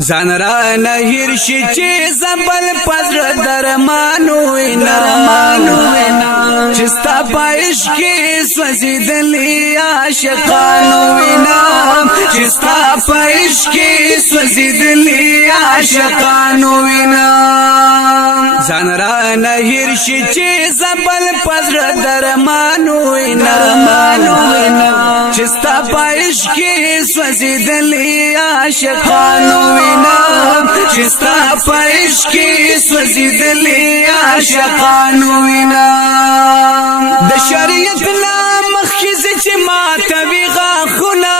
زان را نهیر شي چې زبل پزر درمانو وینا چې ستا پایش کې سوځیدلی عاشقانو وینا چې ستا پایش کې سوځیدلی عاشقانو وینا زان را نهیر شي چې زبل پزر درمانو وینا چې ستا پایش کې سوځیدلی عاشقانو چې ستا پایش کې سوځیدلی عاشقانو وینا د شریعت لا مخکې چې ماتوي غاښونه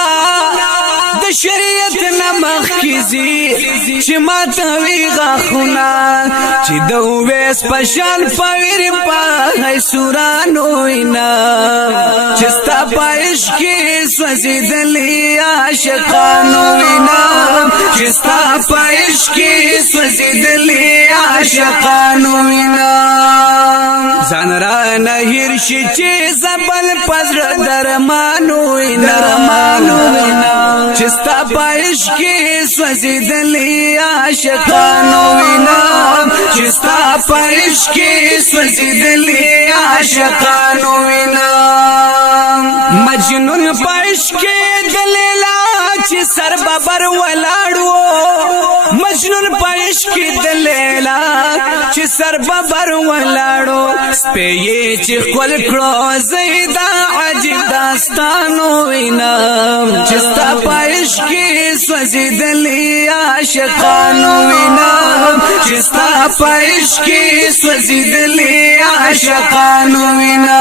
د شریعت نه مخکې چې ماتوي غاښونه چې د اویس په شان پویر په سورانو وینا چې ستا پایش کې سوځیدلی عاشقانو وینا چې ستا پایش کې سوځیدلی عاشقانو وینا ځان را نهیر شي چې زبل پزر درمانو وینا چې ستا پایش کې سوځیدلی عاشقانو وینا چې ستا پایش کې سوځیدلی عاشقانو وینا مجنون پایش کې دلیلا چې سر ببر ولاړو مجنون پایش کې دلیلا چې سر ببر ولاړو سپې چې خپل کړو زیدا عجیب داستانو وینا چې ستا پایش کې سوځیدلی عاشقانو وینا چې ستا پایش کې سوځیدلی عاشقانو وینا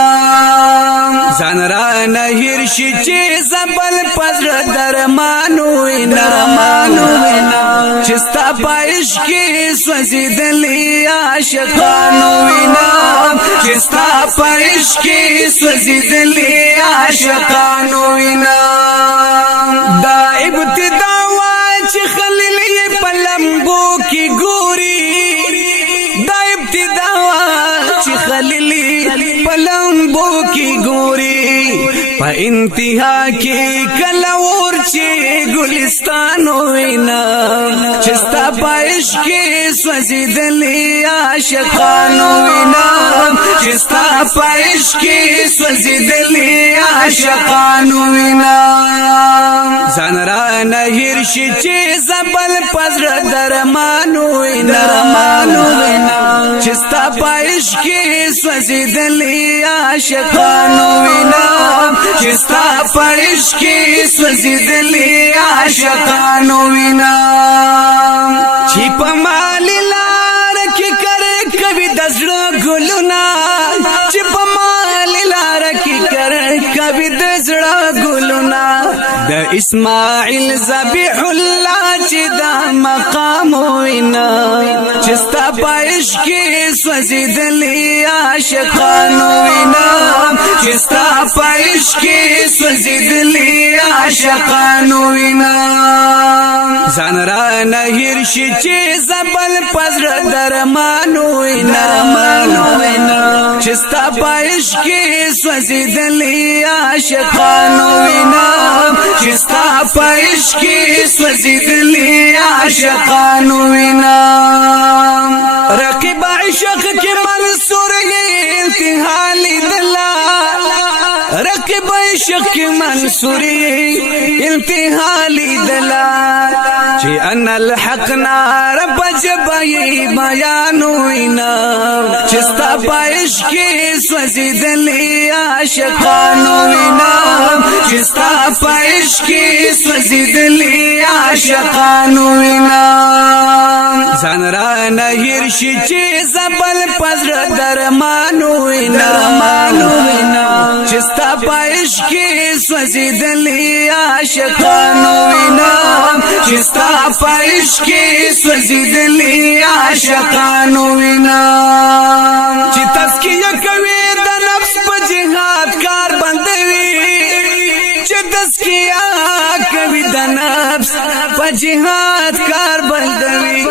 ځان را نهیر شي چې زبل پزر درمانو وینا چې ستا پایش کې سوځیدلی عاشقانو وینا چې ستا پایش کې سوځیدلی عاشقانو وینا دا ابتدا چې خلیل یې په لمبو کې ګوري دا ابتدا چې خلیل یې په لمبو کې ګوري په انتها کې کله ورچې ګلستان وینا چې ستا پایش کې سوځیدلی عاشقانو وینا چې ستا پایش کې سوځیدلی عاشقانو وینا ځان را نهیر شي چې زبل پزر درمانو وینا چې ستا پایش کې سوځیدلی عاشقانو وینا چې ستا پایش کې سوځیدلی عاشقانو وینا چې په مال لار کې کرے کوي د زړه ګلونه چې په مال لار کې کرے کوي د زړه ګلونه د اسماعیل ذبیح الله چې دا مقام وینا چې ستا پایش کې سوځیدلی عاشقانو وینا چې ستا پایش کې سوځیدلی عاشقانو وینا ځان را نهیر شي چې زبل پزر درمانو وینا چې ستا پایش کې سوځیدلی عاشقانو وینا چې ستا پایش کې سوځیدلی عاشقانو وینا رقیب عشق کې منصور یې انتها لیدلا رقیب عشق کې منصور یې انتها لیدلا چې ان الحق نار بجبای بیان وینا چې ستا پایش کې سوځیدلی عاشقانو وینا چې ستا پایش کې سوځیدلی عاشقانو وینا ځان را نهیر شي چې زبل پزر درمانو وینا چې ستا پایش کې سوځیدلی عاشقانو وینا چې ستا پایش کې سوځیدلی عاشقانو وینا چې تزکیه کوي د نفس په جهاد کار بندوي چې تزکیه کوي د نفس په جهاد کار بندوي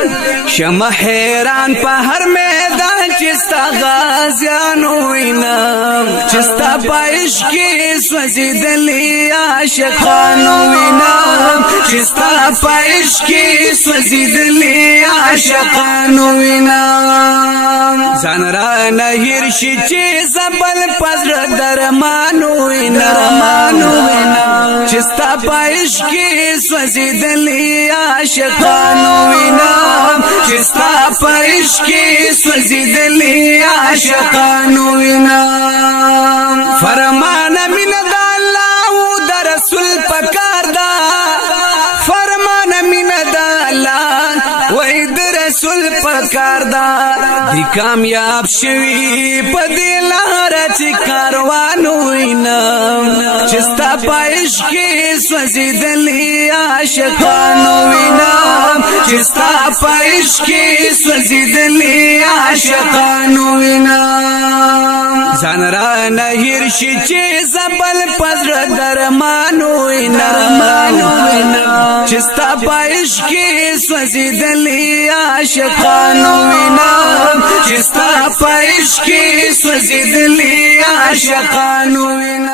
شمع حیران په هر میدان چستا غازیانو وینم چستا پایش کی سوزیدلی عاشقانو وینم چستا پایش کی سوزیدلی عاشقانو وینم ځان را نه هیر شي چې زبل پزړه درمانو وینم چستا پایش کی سوزیدلی عاشقانو وینم چستا پایش کی سوزیدلی عاشقانو وینم فرمان من د الله او د رسول پکار دا فرمان من د الله وای د رسول پکار دا دی کامیاب شوی په دې لار چې کاروان وینم چستا پایش کې سوزیدلی عاشقانو وینم چستا پایش کې سوزیدلی عاشقانو وینم ځان را نه هیر شي چې زبل پزړه درمانو وینم چستا پایش کې سوزیدلی عاشقانو وینم چستا پایش کې سوزیدلی عاشقانو وینم